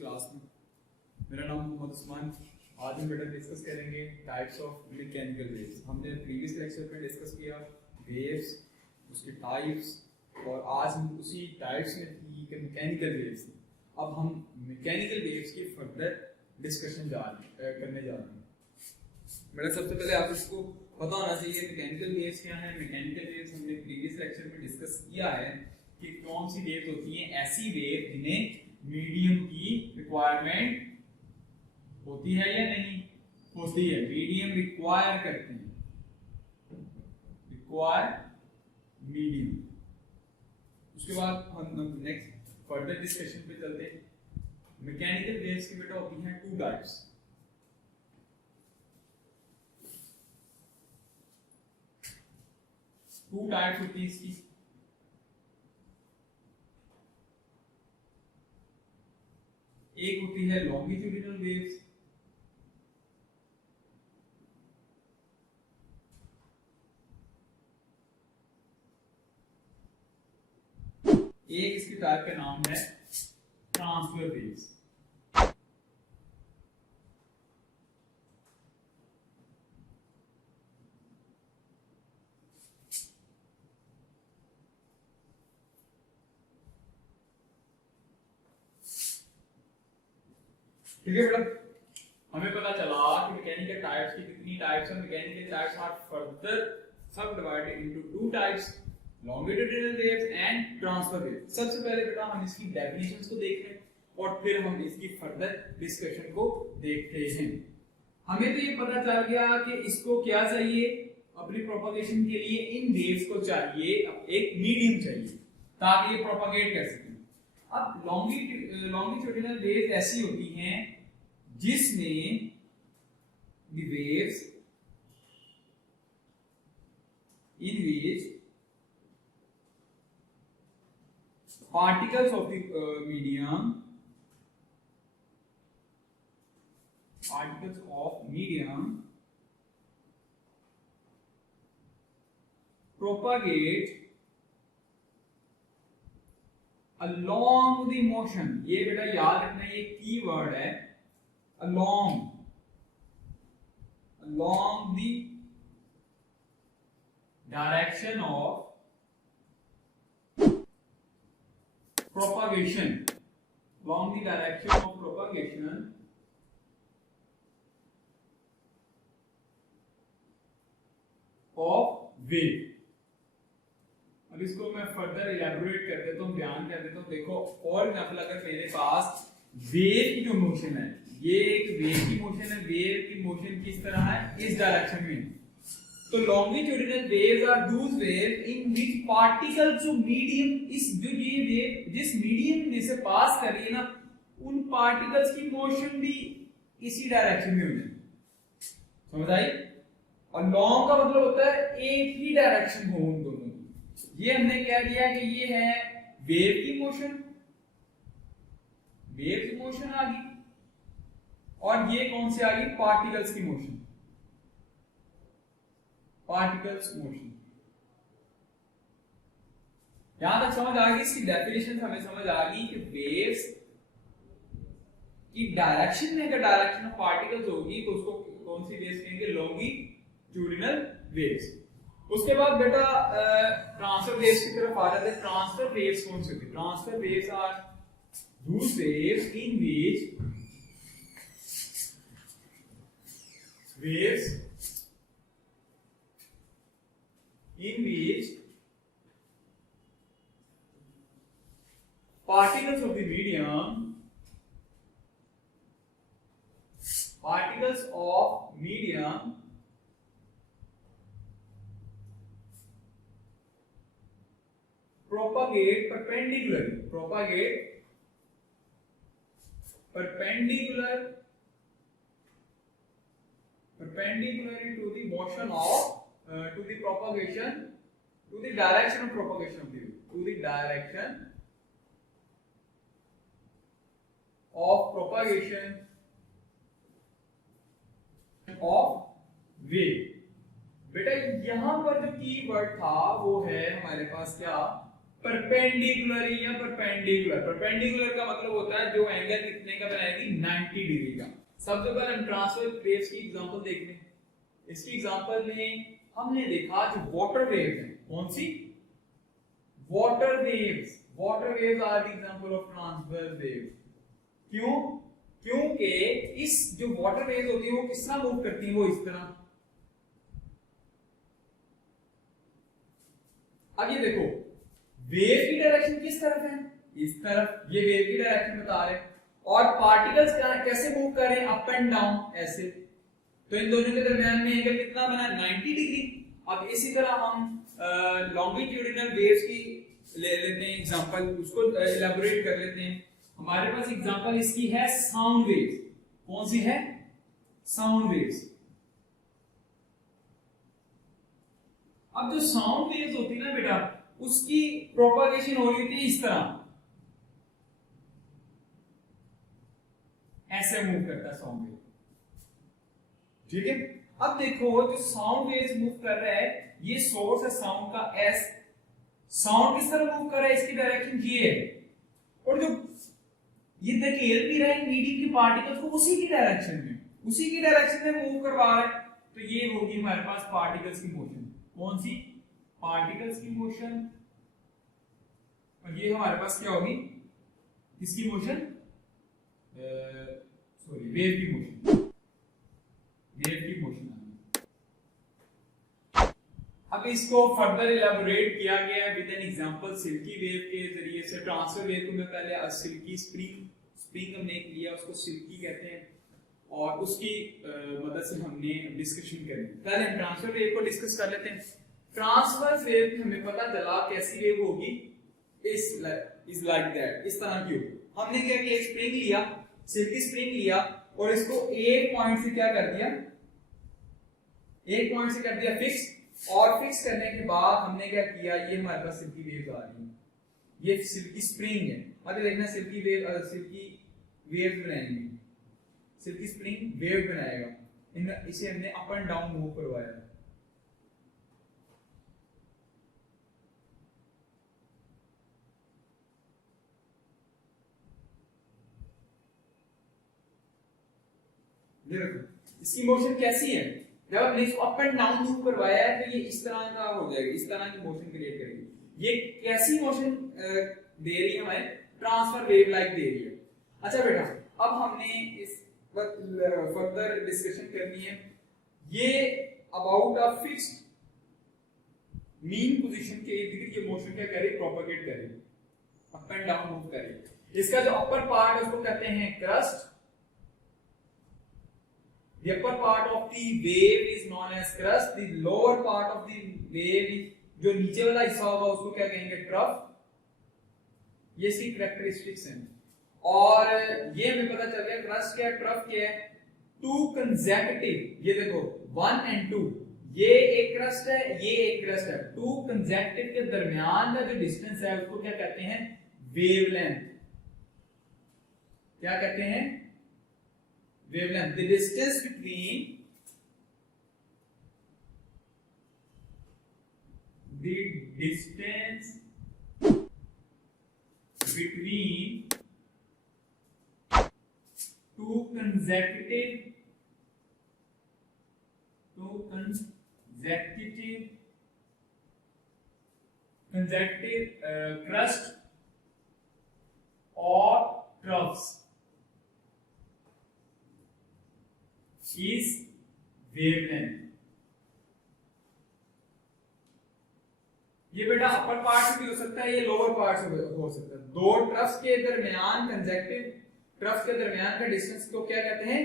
Class में। मेरा नाम मोहम्मद उस्मान। आज हम बेटा डिस्कस करेंगे टाइप्स ऑफ मैकेनिकल वेव्स। हमने प्रीवियस लेक्चर में डिस्कस किया वेव्स, उसके टाइप्स, और आज हम उसी टाइप्स में थी कि मैकेनिकल वेव्स। अब हम मैकेनिकल वेव्स की फर्दर डिस्कशन करने जा रहे हैं। बेटा सबसे पहले आप इसको पता होना चाहिए मैकेनिकल वेव्स क्या है। मैकेनिकल वेव्स हमने प्रीवियस लेक्चर में डिस्कस किया है कि कौन सी वेव्स होती हैं, ऐसी वेव जिन्हें मीडियम की रिक्वायरमेंट होती है या नहीं होती है, मीडियम रिक्वायर करती है, रिक्वायर मीडियम। उसके बाद हम नेक्स्ट फर्दर डिस्कशन पे चलते हैं। मैकेनिकल वेव्स की बेटा होती हैं टू टाइप्स। टू टाइप्स होती है इसकी। एक होती है लॉन्गिट्यूडिनल वेव्स, एक इसकी टाइप का नाम है ट्रांसफर वेव्स। ठीक है बेटा, हमें पता चला कि मैकेनिकल टाइप्स की कितनी टाइप्स हैं। मैकेनिकल टाइप्स आर फर्दर सब divided into two types, longitudinal waves and transfer waves. सबसे पहले बेटा हम इसकी डेफिनेशंस को देख लें और फिर हम इसकी फर्दर डिस्कशन को देखते हैं। हमें तो ये पता चल गया कि इसको क्या चाहिए, अपनी प्रोपगेशन के लिए इन वेव्स को चाहिए एक मीडियम चाहिए ताकि ये प्रोपगेट कर सके। अब लॉन्गिट्यूडिनल वेव्स ऐसी होती हैं जिसमें the waves in which particles of the medium propagate along the motion। ये बेटा याद रखना, ये की वर्ड है, along the direction of propagation, along the direction of propagation of wave। अब इसको मैं फर्दर इलैबोरेट कर देता हूँ, बयान कर देता हूँ। देखो फॉर एग्जांपल अगर मेरे पास वेव की जो मोशन है, ये एक वेव की मोशन है, वेव की मोशन किस तरह है, इस डायरेक्शन में। तो longitudinal waves are those waves in which particles of medium, इस जो ये वेव जिस मीडियम में से पास कर रही है ना, उन पार्टिकल्स की मोशन भी इसी डायरेक्शन में होगी। समझ आई? और लॉन्ग का मतलब होता है एक ही डायरेक्शन हो उन दोनों की। ये हमने क्या दिया कि ये है वेव की मोशन, वेव की मोशन आ गई, और ये कौन सी आ गई, पार्टिकल्स की मोशन, पार्टिकल्स मोशन। यहां तक समझ आ गई, इसकी डेफिनेशन हमें समझ आ गई कि वेव्स की डायरेक्शन में अगर डायरेक्शन ऑफ पार्टिकल्स होगी तो उसको कौन सी वेव्स कहेंगे, लॉन्गिट्यूडिनल वेव्स। उसके बाद बेटा ट्रांसफर वेव्स की तरफ आ जाते हैं। ट्रांसफर वेव्स कौन सी होती है? Transfer waves are those waves in which waves in which particles of the medium propagate perpendicularly to the motion of to the propagation, to the direction of propagation of the wave, to the direction of propagation of wave। बेटा यहां पर जो की word था वो है हमारे पास क्या, परपेंडिकुलर या परपेंडिकुलर। परपेंडिकुलर का मतलब होता है जो एंगल कितने का बनाएगी, 90 डिग्री का। सबसे पहले हम ट्रांसवर्स वेव्स की एग्जांपल देख लें। इसकी एग्जांपल में हमने देखा जो वाटर वेव्स हैं, कौन सी, water waves. Water waves are the example of transverse waves. क्यों? क्योंकि इस जो वाटर वेव्स होती है वो किस तरह मूव करती है, वो इस तरह। अब ये देखो वेव की डायरेक्शन किस तरफ है, इस तरफ, ये वेव की डायरेक्शन बता रहे हैं। और पार्टिकल्स कैसे मूव कर रहे हैं, अप एंड डाउन ऐसे। तो इन दोनों के दरमियान में एंगल कितना बना, 90 डिग्री। अब इसी तरह हम लॉन्गिट्यूडिनल वेव्स की ले लेते हैं एग्जांपल, उसको इलैबोरेट कर लेते हैं। हमारे पास एग्जांपल इसकी है साउंड वेव्स। कौन सी है, साउंड वेव्स। अब जो साउंड वेव्स होती है ना बेटा, उसकी प्रोपगेशन हो रही थी इस तरह, ऐसे मूव करता है साउंड वेव, ठीक है। अब देखो जो साउंड वेव्स मूव कर रहा है, ये सोर्स है साउंड का एस। साउंड किस तरह मूव कर रहा है, इसकी डायरेक्शन ये है, और जो ये धकेल भी रहा है मीडियम की पार्टिकल्स को उसी की डायरेक्शन में मूव करवा रहा है। तो ये होगी हमारे पास पार्टिकल्स की मोशन। कौन सी, पार्टिकल्स की मोशन। और ये हमारे पास क्या होगी, किसकी मोशन, सॉरी वेव की मोशन, वेव की मोशन। अब इसको फर्दर इलैबोरेट किया गया है with an example silky wave के जरिए से। ट्रांसफर वेव को मैं पहले सिल्की स्प्रिंग हमने एक लिया, उसको सिल्की कहते हैं, और उसकी मदद से हमने डिस्कशन करी। पहले हम ट्रांसफर वेव को डिस्कस कर लेते हैं। ट्रांसफर वेव हमें पता चला कैसी वेव होगी, इज लाइक दैट, इस तरह की होगी। हमने क्या किया, स्प्रिंग लिया, सिल्की स्प्रिंग लिया, और इसको एक पॉइंट से क्या कर दिया, एक पॉइंट से कर दिया फिक्स। और फिक्स करने के बाद हमने क्या किया, ये हमारे पास सिल्की वेव्स आ रही हैं, ये सिल्की स्प्रिंग है। अब देखना सिल्की वेव बनाएंगे, सिल्की स्प्रिंग वेव बनाएगा, इसे हमने अप एंड डाउन मूव करवाया। देखो इसकी मोशन कैसी है, जब हमने इसको अप एंड डाउन मूव करवाया है तो ये इस तरह का हो जाएगा, इस तरह की मोशन क्रिएट करेगी। ये कैसी मोशन दे रही है, हमें ट्रांसफर वेव लाइक दे रही है। अच्छा बेटा, अब हमने इस पर फर्दर डिस्कशन करनी है। ये about a fixed mean position के इर्द गिर्द ये मोशन क्या करेगी, प्रोपेगेट करेगी, अप एंड डाउन मूव करेगी। इसका जो अपर पार्ट है उसको कहते हैं crust. The upper part of the wave is known as crust. The lower part of the wave is, जो नीचे वाला हिस्सा होगा उसको क्या कहेंगे, ट्रफ। ये इसकी कैरेक्टरिस्टिक्स हैं। और ये हमें पता चल गया क्रस्ट क्या है, ट्रफ क्या है। टू कंसेक्यूटिव, ये देखो 1 and 2, ये एक क्रस्ट है, ये एक क्रस्ट है। टू कंसेक्यूटिव के दरमियान का जो डिस्टेंस है उसको क्या कहते हैं, वेवलेंथ। क्या कहते हैं, wavelength. The distance between two consecutive crust or troughs is wavelength। ये बेटा अपर पार्ट से भी हो सकता है, ये लोअर पार्ट से हो सकता है। दो ट्रफ्स के दरमियान, कंसेक्टिव ट्रफ्स के दरमियान का डिस्टेंस को क्या कहते हैं,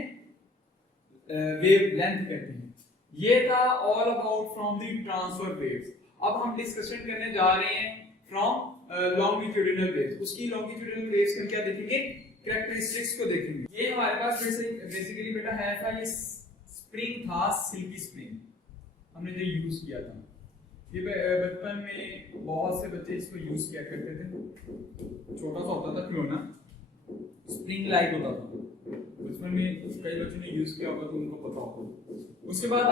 वेवलेंथ कहते हैं। ये था all about from the transfer waves. अब हम डिस्कशन करने जा रहे हैं फ्रॉम लॉन्गिट्यूडिनल वेव्स। उसकी लॉन्गिट्यूडिनल वेव्स में क्या देखेंगे, कैरेक्टरिस्टिक्स को देखेंगे। ये हमारे पास बेसिकली बेटा है था, ये स्प्रिंग था, सिल्की स्प्रिंग हमने जो यूज किया था। ये बचपन में बहुत से बच्चे इसको यूज किया करते थे। छोटा सा होता था खिलौना, स्प्रिंग लाइक होता था। बचपन में कई बच्चों ने यूज किया होगा तो उनको पता होगा। उसके बाद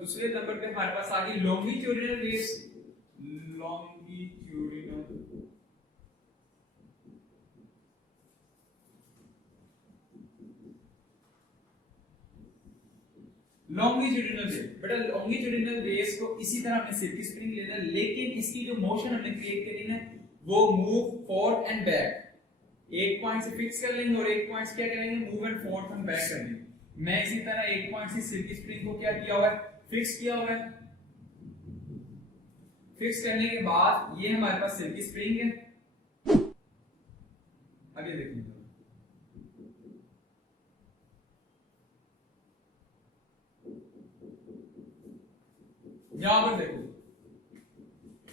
दूसरे नंबर पे हमारे पास आ गई longitudinal waves. Longitudinal longitudinal wave, बेटा लॉन्गिट्यूडिनल वेव्स को इसी तरह हमने सिल्की स्प्रिंग लेना है, लेकिन इसकी जो मोशन हमने क्रिएट करी ना वो मूव फॉरवर्ड एंड बैक, एक पॉइंट से फिक्स कर लेंगे और एक पॉइंट से क्या करेंगे, move and forward and back कर लेंगे। मैं इसी तरह एक पॉइंट से सिल्की स्प्रिंग को क्या किया हुआ है, फिक्स किया हुआ है। फिक्स करने के बाद ये हमारे पास सिल्की स्प्रिंग है। आगे देखिए, यहां पर देखो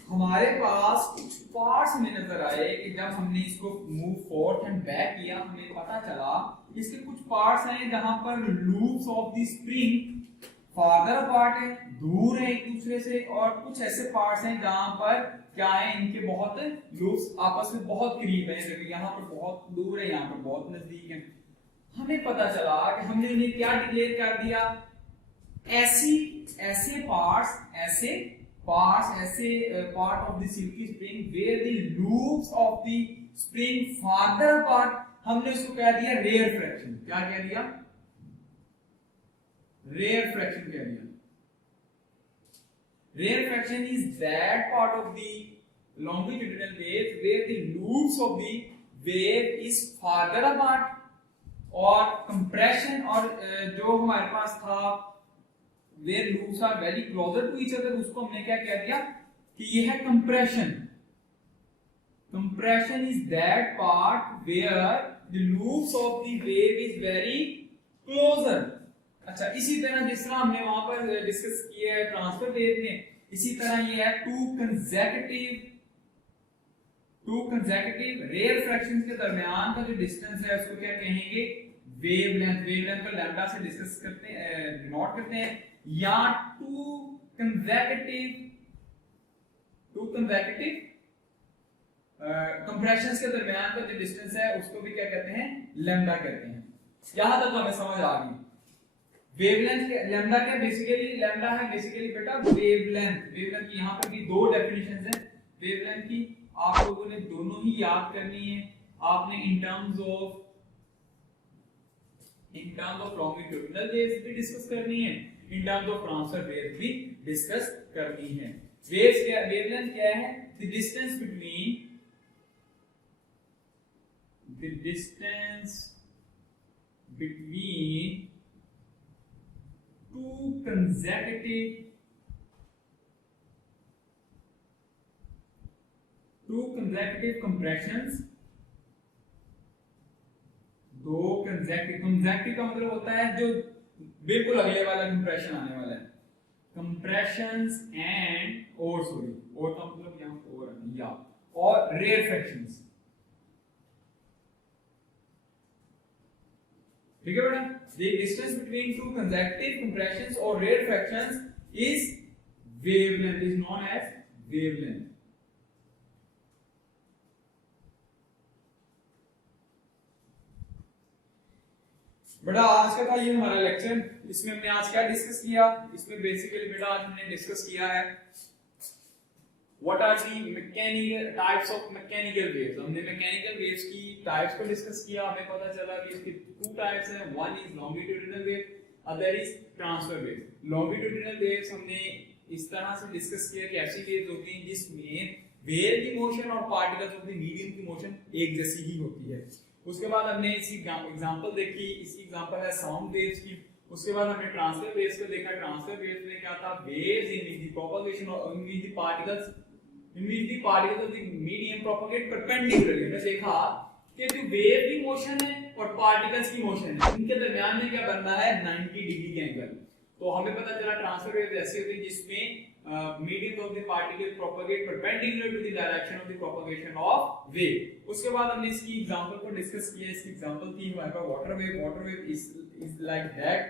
हमारे पास कुछ पार्ट्स हमें नजर आए कि जब हमने इसको मूव फॉरवर्ड एंड बैक किया हमें पता चला इसके कुछ पार्ट्स हैं जहां पर loops of the spring farther apart है, दूर है एक दूसरे से, और कुछ ऐसे पार्ट्स हैं जहां पर क्या है, इनके बहुत लूप्स आपस में बहुत करीब है, जबकि यहाँ पर बहुत दूर है, यहाँ पर बहुत नजदीक है। हमें पता चला कि हमने इन्हें क्या डिक्लेयर कर दिया, ऐसे part of the silky spring where the loops of the spring farther apart, हमने उसको कह दिया रेयर फ्रैक्शन। क्या कह दिया, रेयर फ्रैक्शन कह दिया। Rarefaction is that part of the longitudinal wave where the loops of the wave is farther apart, और compression और जो हमारे पास था where loops are very closer to each other, उसको हमने क्या कह दिया कि ये है compression। Compression is that part where the loops of the wave is very closer। अच्छा, इसी तरह जिस तरह हमने वहां पर डिस्कस किया है ट्रांसफर वेव में, इसी तरह ये है टू कंसेक्यूटिव रेयर फ्रैक्शंस के दरमियान का जो डिस्टेंस है उसको क्या कहेंगे, वेवलेंथ। वेवलेंथ को लैम्डा से डिस्कस करते हैं, डिनोट करते हैं। या टू कंसेक्यूटिव कंप्रेशंस के दरमियान का जो डिस्टेंस है उसको भी क्या कहते हैं, लैम्डा कहते हैं। यहां तक हमें समझ आ गई। वेवलेंथ लैम्डा क्या बेसिकली, लैम्डा है बेसिकली बेटा वेवलेंथ। वेवलेंथ की यहां पर भी दो डेफिनेशंस हैं वेवलेंथ की, आप लोगों ने दोनों ही याद करनी है। आपने in terms of longitudinal waves भी डिस्कस करनी है, in terms of transfer waves भी डिस्कस करनी है। वेव्स क्या, वेवलेंथ क्या है, the distance between two consecutive compressions, दो consecutive का मतलब होता है जो बिल्कुल अगले वाला कंप्रेशन आने वाला है, compressions and और का मतलब यहाँ और या, और रेयर फ्रैक्शंस। ठीक है बेटा, the distance between two consecutive compressions or rare fractions is wavelength, is known as wavelength। बेटा आज का था ये हमारा लेक्चर। इसमें हमने आज क्या डिस्कस किया, इसमें बेसिकली बेटा आज हमने डिस्कस किया है what are the mechanical types of mechanical waves. हमने मैकेनिकल वेव्स की टाइप्स को डिस्कस किया। हमें पता चला कि इसके टू टाइप्स हैं, one is longitudinal wave, other is transfer wave. Longitudinal waves हमने इस तरह से डिस्कस किया कि ऐसी वेव्स होती हैं जिसमें वेव की मोशन और पार्टिकल्स ऑफ द मीडियम की मोशन एक जैसी ही होती है। उसके बाद हमने इसकी एग्जांपल देखी, इसकी एग्जांपल है साउंड वेव्स की। उसके बाद हमने ट्रांसफर वेव्स को देखा। ट्रांसफर वेव्स में क्या था, waves in which the propagation or in which the particles of the medium propagate perpendicularly. हमने देखा कि जो वेव की मोशन है और पार्टिकल्स की मोशन है इनके दरमियान में क्या बनना है, 90 डिग्री एंगल। तो हमें पता चला ट्रांसफर वेव ऐसी होती है जिसमें medium of the particle propagate perpendicular to the direction of the propagation of wave। उसके बाद हमने इसकी एग्जांपल को डिस्कस किया। इसकी एग्जांपल थी हमारे पास water wave. Water wave is like that.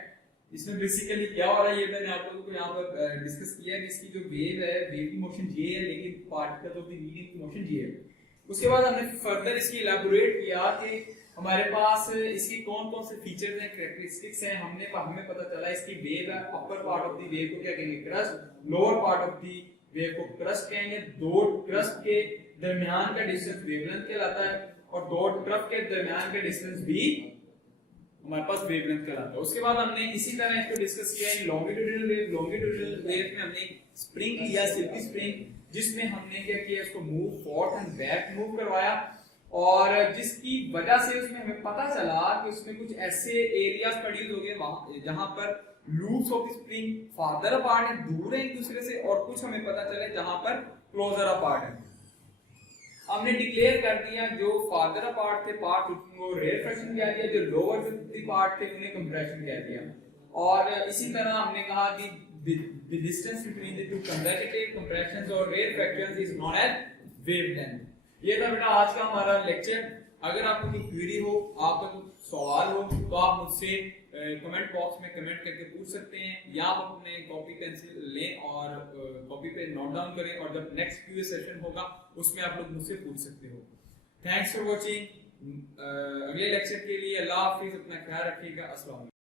इसमें बेसिकली क्या हो रहा है ये मैंने आप लोगों को यहाँ पर डिस्कस किया कि इसकी जो वेव है, वेव की मोशन ये है लेकिन पार्टिकल्स ऑफ द मीडियम की मोशन ये है। उसके बाद हमने फर्दर इसकी इलैबोरेट किया कि हमारे पास इसकी कौन कौन से फीचर्स हैं, कैरेक्टरिस्टिक्स हैं। हमें पता चला इसकी वेव है, upper part of the wave को क्या कहेंगे, crust, lower part of the wave को क्रस्ट कहेंगे। दो क्रस्ट के दरमियान का डिस्टेंस वेवलेंथ कहलाता है और दो ट्रफ के दरमियान का डिस्टेंस भी हमारे पास वेवलेंथ कहलाता है। उसके बाद हमने इसी तरह इसको डिस्कस किया इन लॉन्गिट्यूडिनल वेव। लॉन्गिट्यूडिनल वेव में हमने स्प्रिंग लिया, सिल्की स्प्रिंग, जिसमें हमने क्या किया, इसको move fourth and back move करवाया, और जिसकी वजह से उसमें हमें पता चला कि उसमें कुछ ऐसे एरियाज प्रोड्यूस हो गए वहां जहां पर loops of spring farther apart है, दूर है एक दूसरे से, और कुछ हमें पता चले जहां पर क्लोजर अपार्ट है। हमने डिक्लेयर कर दिया जो फार्दर अपार्ट थे पार्ट उनको रेयरफेक्शन कह दिया, जो लोअर पार्ट थे उन्हें कंप्रेशन कह दिया। और इसी तरह हमने कहा कि the distance between the two consecutive compressions or rarefactions is known as wavelength। ये था बेटा आज का हमारा लेक्चर। अगर आपको कोई क्वेरी हो, आपका कोई सवाल हो, तो आप मुझसे कमेंट बॉक्स में कमेंट करके पूछ सकते हैं, या आप अपने कॉपी पेंसिल लें और कॉपी पे नोट डाउन करें, और जब नेक्स्ट क्यूए सेशन होगा उसमें आप लोग मुझसे पूछ सकते हो। Thanks for watching. अगले लेक्चर के लिए अल्लाह हाफिज, अपना ख्याल रखिएगा। अस्सलाम वालेकुम।